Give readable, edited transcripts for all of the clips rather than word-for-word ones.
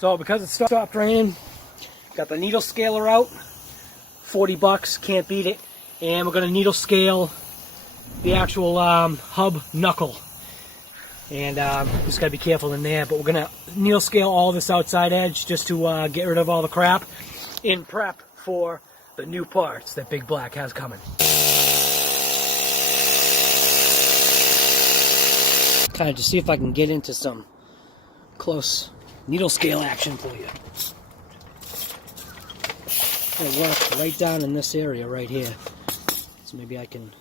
So because it stopped raining, got the needle scaler out, 40 bucks, can't beat it. And we're gonna needle scale the actual hub knuckle. And just gotta be careful in there, but we're gonna needle scale all this outside edge just to get rid of all the crap in prep for the new parts that Big Black has coming. Kind of just see if I can get into some close needle scale action for you. Gonna work right down in this area right here. So maybe I can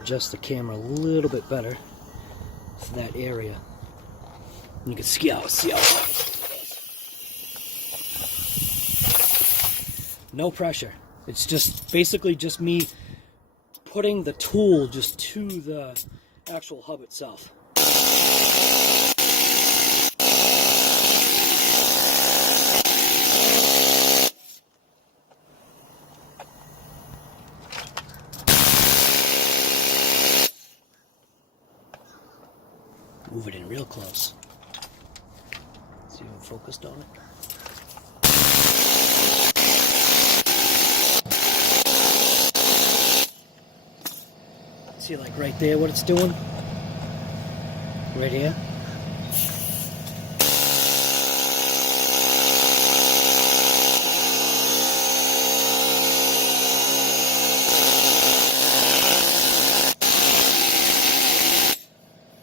adjust the camera a little bit better for that area. And you can see how no pressure. It's just basically just me putting the tool just to the actual hub itself. Move it in real close. See if I'm focused on it. See, like right there what it's doing? Right here.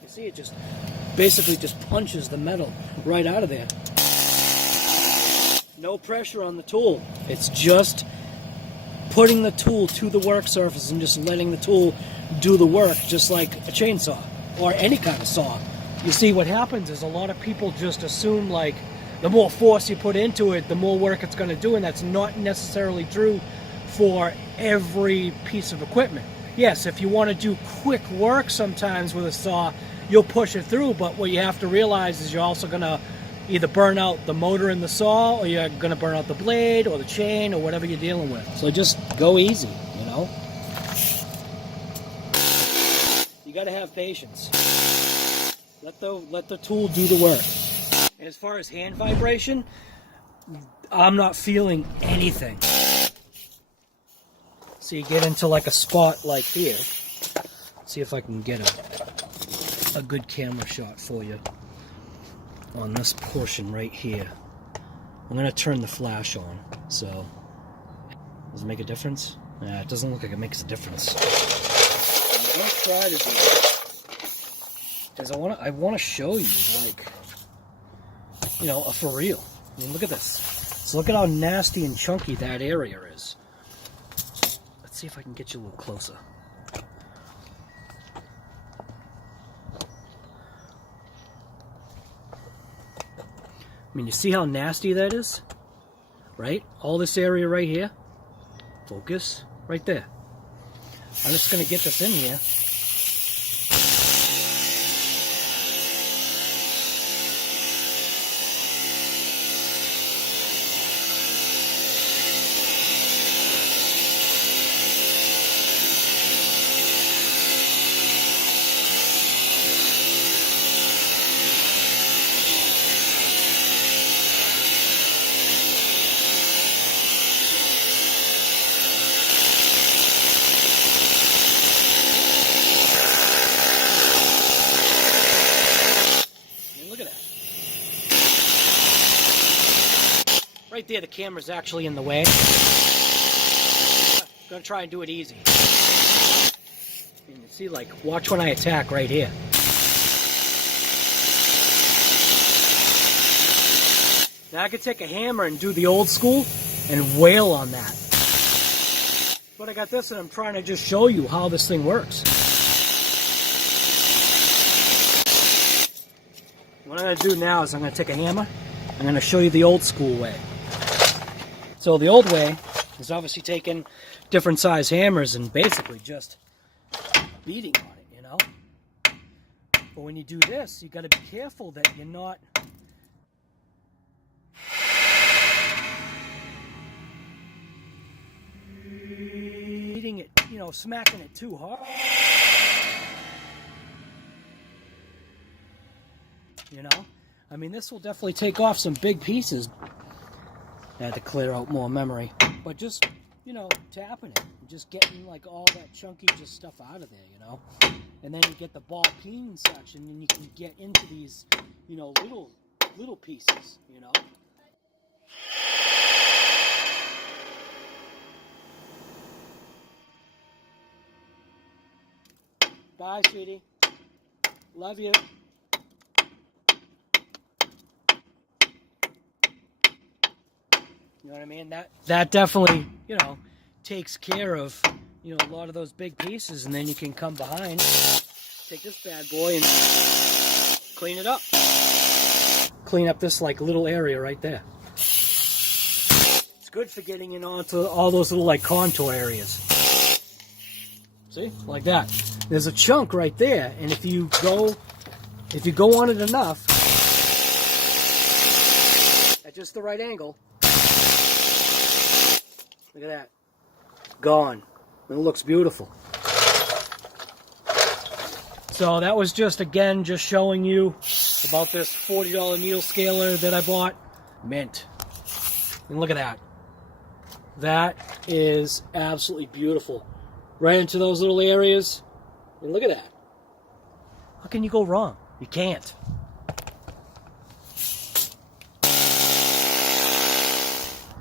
You see, it just basically just punches the metal right out of there. No pressure on the tool. It's just putting the tool to the work surface and just letting the tool do the work, just like a chainsaw or any kind of saw. You see, what happens is a lot of people just assume like the more force you put into it, the more work it's going to do, and that's not necessarily true for every piece of equipment. Yes, if you want to do quick work sometimes with a saw, you'll push it through, but what you have to realize is you're also going to either burn out the motor in the saw, or you're going to burn out the blade or the chain or whatever you're dealing with. So just go easy, you know. You got to have patience. Let the tool do the work. As far as hand vibration, I'm not feeling anything. So you get into like a spot like here. See if I can get a good camera shot for you on this portion right here. I'm going to turn the flash on. So, does it make a difference? Yeah, it doesn't look like it makes a difference. What I'm going to try to do is I want to show you, like, you know, a for real. I mean, look at this. So look at how nasty and chunky that area is. Let's see if I can get you a little closer. I mean, you see how nasty that is? Right? All this area right here. Focus. Right there. I'm just going to get this in here. Right there, the camera's actually in the way. I'm gonna try and do it easy. And you see, like, watch when I attack right here. Now I could take a hammer and do the old school and wail on that. But I got this and I'm trying to just show you how this thing works. What I'm gonna do now is I'm gonna take a hammer. I'm gonna show you the old school way. So the old way is obviously taking different size hammers and basically just beating on it, you know? But when you do this, you got to be careful that you're not beating it, you know, smacking it too hard. You know? I mean, this will definitely take off some big pieces. I had to clear out more memory. But just, you know, tapping it. Just getting, like, all that chunky just stuff out of there, you know? And then you get the ball peen section, and you can get into these, you know, little pieces, you know? Bye, sweetie. Love you. You know what I mean? That definitely, you know, takes care of, you know, a lot of those big pieces, and then you can come behind, take this bad boy and clean it up. Clean up this, like, little area right there. It's good for getting in onto all those little, like, contour areas. See? Like that. There's a chunk right there, and if you go on it enough, at just the right angle, look at that. Gone. It looks beautiful. So that was just, again, just showing you about this $40 needle scaler that I bought. Mint. And look at that. That is absolutely beautiful. Right into those little areas. And look at that. How can you go wrong? You can't.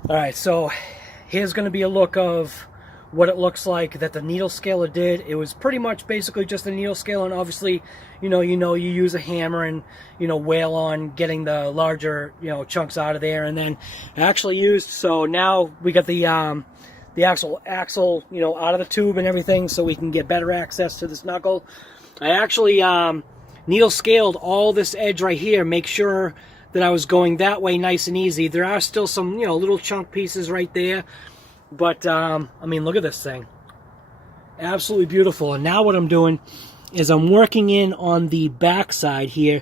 Alright, so here's going to be a look of what it looks like that the needle scaler did. It was pretty much basically just a needle scaler, and obviously, you use a hammer and, wail on getting the larger, chunks out of there, and then actually used, so now we got the actual axle, out of the tube and everything, so we can get better access to this knuckle. I actually needle scaled all this edge right here, make sure that I was going that way nice and easy. There are still some, little chunk pieces right there. But, I mean, look at this thing. Absolutely beautiful. And now what I'm doing is I'm working in on the back side here.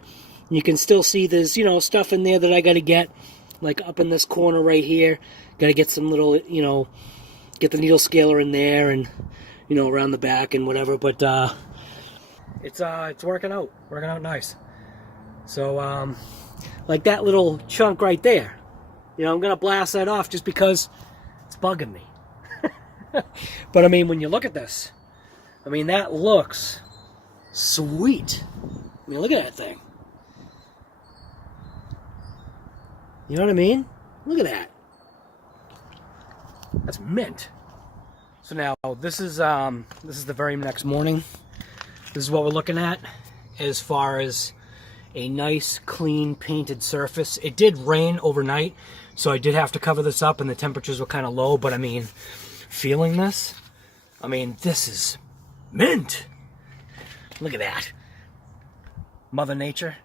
You can still see there's, stuff in there that I got to get. Like up in this corner right here. Got to get some little, get the needle scaler in there and, around the back and whatever. But, it's working out. Working out nice. So, like that little chunk right there. I'm going to blast that off just because it's bugging me. But I mean, when you look at this, I mean, that looks sweet. I mean, look at that thing. You know what I mean? Look at that. That's mint. So now this is the very next morning. This is what we're looking at as far as a nice, clean, painted surface. It did rain overnight, so I did have to cover this up, and the temperatures were kind of low, but I mean, feeling this, I mean, this is mint. Look at that. Mother Nature.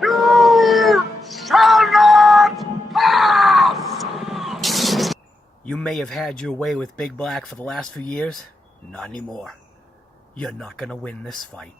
You shall not pass! You may have had your way with Big Black for the last few years. Not anymore. You're not gonna win this fight.